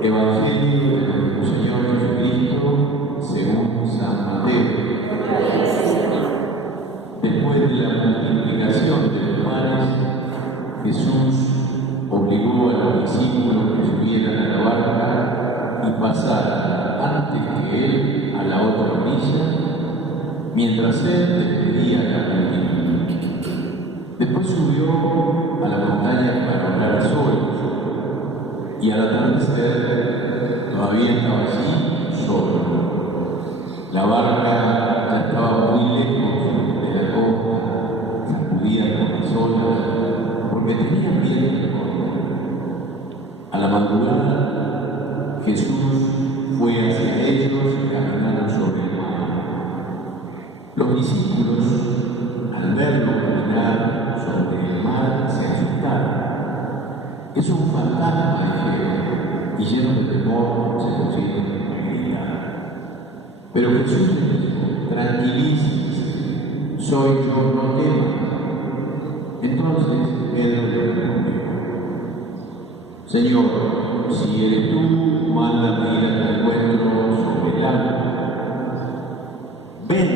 Evangelio de nuestro Señor Jesucristo según San Mateo. Después de la multiplicación de los panes, Jesús obligó a los discípulos que subieran a la barca y pasaran antes que él a la otra orilla, mientras él despedía a la multitud. Después subió a la montaña para orar solo, y al atardecer todavía estaba allí solo. La barca ya estaba muy lejos de la costa, sacudida por las olas, porque tenía miedo de correr. A la madrugada, Jesús fue hacia ellos y caminaron sobre el mar. Los discípulos, al verlo caminar sobre el mar, se asustaron. Es un fantasma, dijeron, y llenos de temor se pusieron a gritar. Pero Jesús les dijo: tranquilícense, soy yo, no teman. Entonces Pedro le respondió: Señor, si eres tú, mándame ir a tu encuentro sobre el agua. Ven,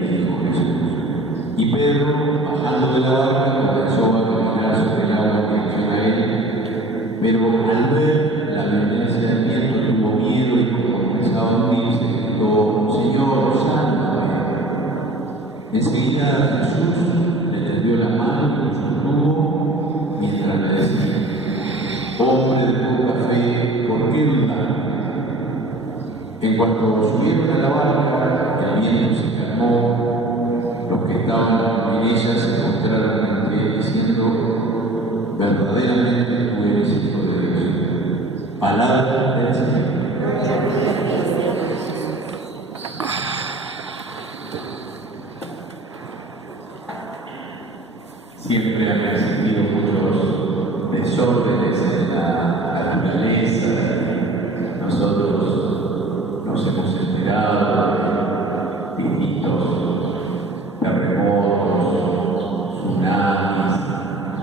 le dijo Jesús. Y Pedro, bajando de la barca, comenzó a caminar sobre el agua en dirección a él. Pero al ver la violencia del viento tuvo miedo y como comenzaba a hundirse, gritó: Señor, sálvame. Enseguida Jesús le tendió la mano y lo sostuvo mientras le decía: hombre de poca fe, ¿por qué dudar? En cuanto subieron a la barca, el viento se calmó. Los que estaban en ella se mostraron entre él diciendo: verdaderamente tú eres hijo de Dios. Palabra del Señor. Siempre han existido muchos desórdenes en la naturaleza. Nosotros nos hemos enterado de distintos terremotos, tsunamis,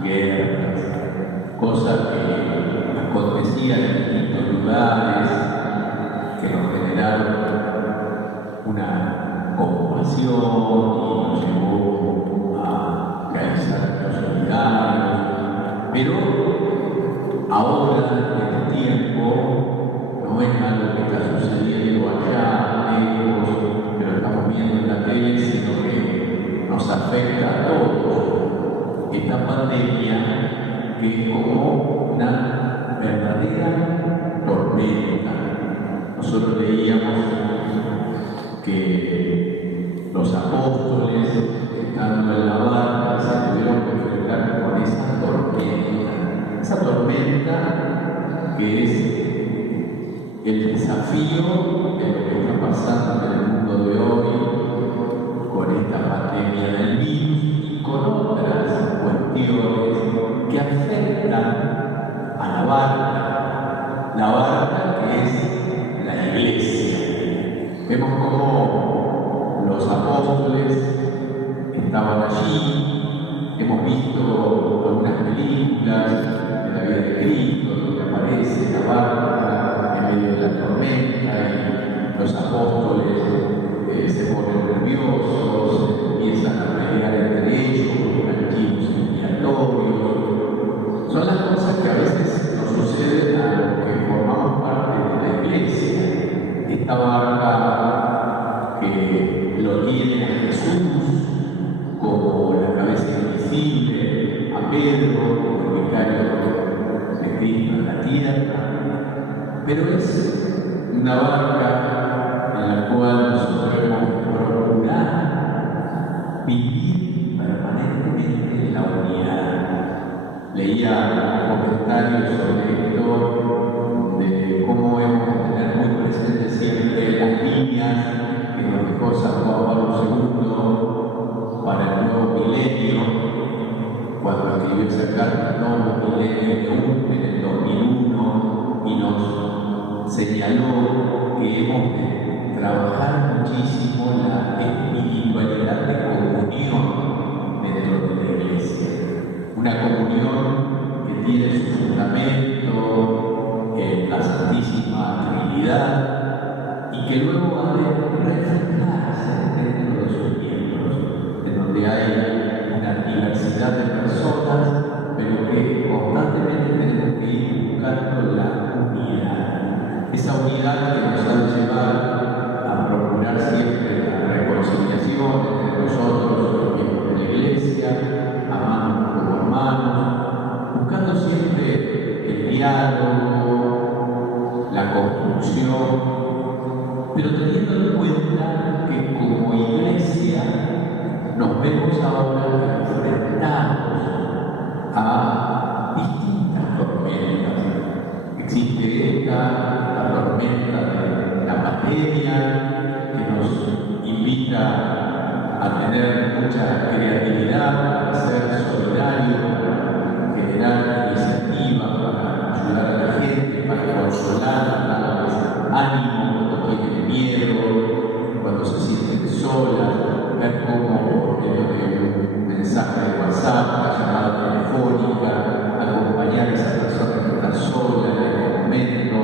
guerras, cosas que acontecían en distintos lugares que nos generaron una conmoción y nos llevó a realizar actos solidarios. Pero ahora, en este tiempo, no es algo que está sucediendo allá, lejos, que lo estamos viendo en la tele, sino que nos afecta a todos. Esta pandemia que es como una verdadera tormenta. Nosotros leíamos que los apóstoles, estando en la barca, se tuvieron que enfrentar con esa tormenta que es el desafío de lo que está pasando en el mundo de hoy con esta pandemia del virus y con otras cuestiones que afectan a la barca que es la Iglesia. Vemos cómo los apóstoles estaban allí, hemos visto algunas películas de la vida de Cristo donde aparece la barca en medio de la tormenta y los apóstoles se ponen nerviosos, empiezan a pelear entre ellos, buscan chivos expiatorios. Son las cosas que a veces nos suceden a los que formamos parte de la Iglesia. Esta barca que lo tiene a Jesús como la cabeza invisible, a Pedro como el vicario de Cristo en la tierra, pero es una barca en la cual nosotros hemos procurado vivir permanentemente en la unidad. Leía comentarios sobre esto, de cómo hemos de tener muy presente siempre las líneas que nos dejó San Juan Pablo II para el nuevo milenio, cuando escribió esa carta, Nuevo Milenio en el 2001, y nos señaló que hemos de trabajar muchísimo la espiritualidad de comunión dentro de la Iglesia. Una comunión que tiene su fundamento en la Santísima Trinidad y que luego ha de reflejarse dentro de sus miembros, en donde hay una diversidad de personas, pero que constantemente tenemos que ir buscando la unidad. Esa unidad que nos ha de llevar a procurar siempre la reconciliación entre nosotros, los miembros de la Iglesia, amándonos como hermanos, buscando siempre el diálogo, la construcción, pero teniendo en cuenta que como Iglesia nos vemos ahora enfrentados a distintas tormentas. Existe esta, la tormenta de la pandemia, que nos invita a tener mucha creatividad, para ser solidarios, para generar iniciativas, para ayudar a la gente, para consolar, para darles ánimo cuando tienen miedo, cuando se sienten solas, ver cómo por medio de un mensaje de WhatsApp, una llamada telefónica, acompañar a esa persona que está sola en este momento,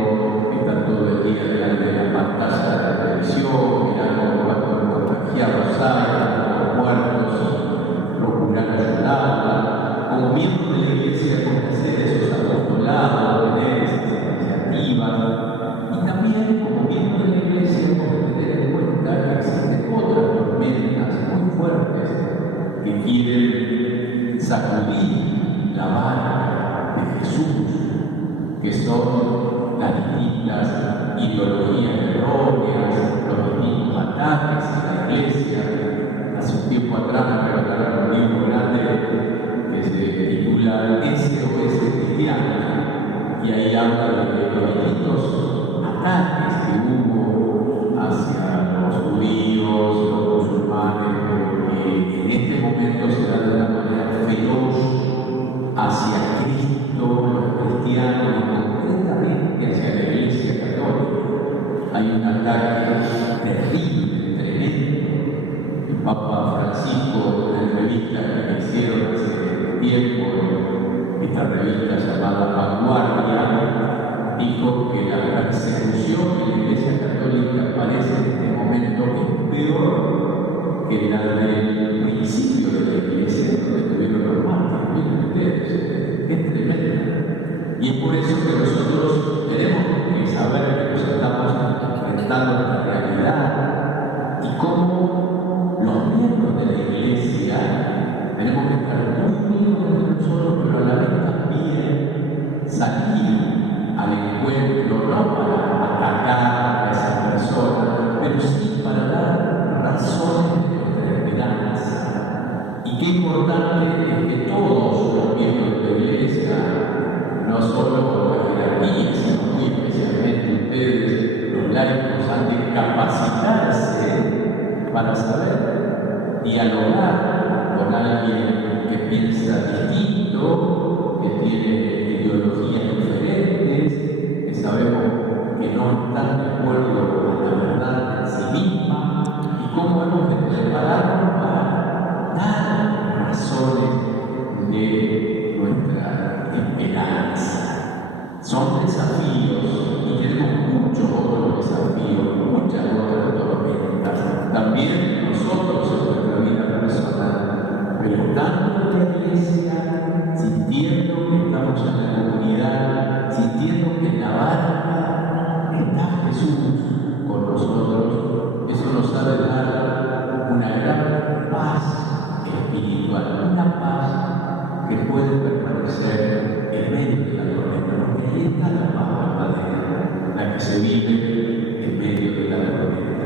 que está todo el día delante de la pantalla de la televisión, mirando cuántos contagiados hay, cuántos muertos, procurar ayudarla, como miembro de la Iglesia, conocer esos apostolados, tener esas iniciativas, y también como miembro de la Iglesia hemos de tener en cuenta que existen otras tormentas muy fuertes que quieren sacudir la vara de Jesús, que son las distintas ideologías erróneas, los distintos ataques a la Iglesia. Hace un tiempo atrás me regalaron un libro grande que se titula SOS Cristiano, y ahí habla de los distintos ataques que hubo hacia los judíos, los musulmanes, que en este momento se dan de una manera feroz hacia Cristo, los cristianos, y concretamente hacia la Iglesia Católica. Hay un ataque terrible, tremendo. El Papa Francisco, en la revista que me hicieron hace tiempo, esta revista llamada Vanguardia, dijo que la persecución que la Iglesia Católica padece en este momento es peor que la del principio de la Iglesia, donde tuvieron los mártires, miren ustedes, es tremenda. Y es por eso que nosotros tenemos que saber que nos estamos enfrentando a la realidad y cómo los miembros de la Iglesia tenemos que estar muy unidos entre nosotros, pero a la vez también salir al encuentro, no para atacar a esas personas, pero sí para dar razones de nuestra esperanza. Y qué importante es que todos los miembros de la Iglesia, no solo por la jerarquía, sino muy especialmente ustedes, los laicos, han de capacitarse para saber dialogar con alguien que piensa distinto, que tiene ideologías diferentes, que sabemos que no están de acuerdo con la verdad en sí misma, y cómo hemos de prepararnos para dar razones de nuestra esperanza. Son desafíos y tenemos muchos otros desafíos, muchas otras tormentas, también nosotros en nuestra vida personal, pero estando en la Iglesia, sintiendo que estamos en la comunidad, sintiendo que en la barca está Jesús con nosotros, eso nos ha de dar una gran paz espiritual, una paz que puede permanecer en medio de la tormenta, porque ahí está la paz verdadera, la que se vive en medio de la tormenta.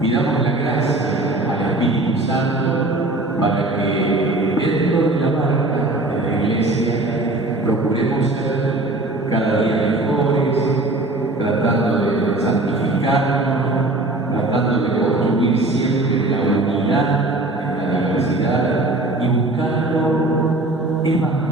Pidamos la gracia al Espíritu Santo para que dentro de la barca de la Iglesia procuremos ser cada día mejores, tratando de santificarnos, tratando de construir siempre la unidad en la diversidad y buscando evangelizar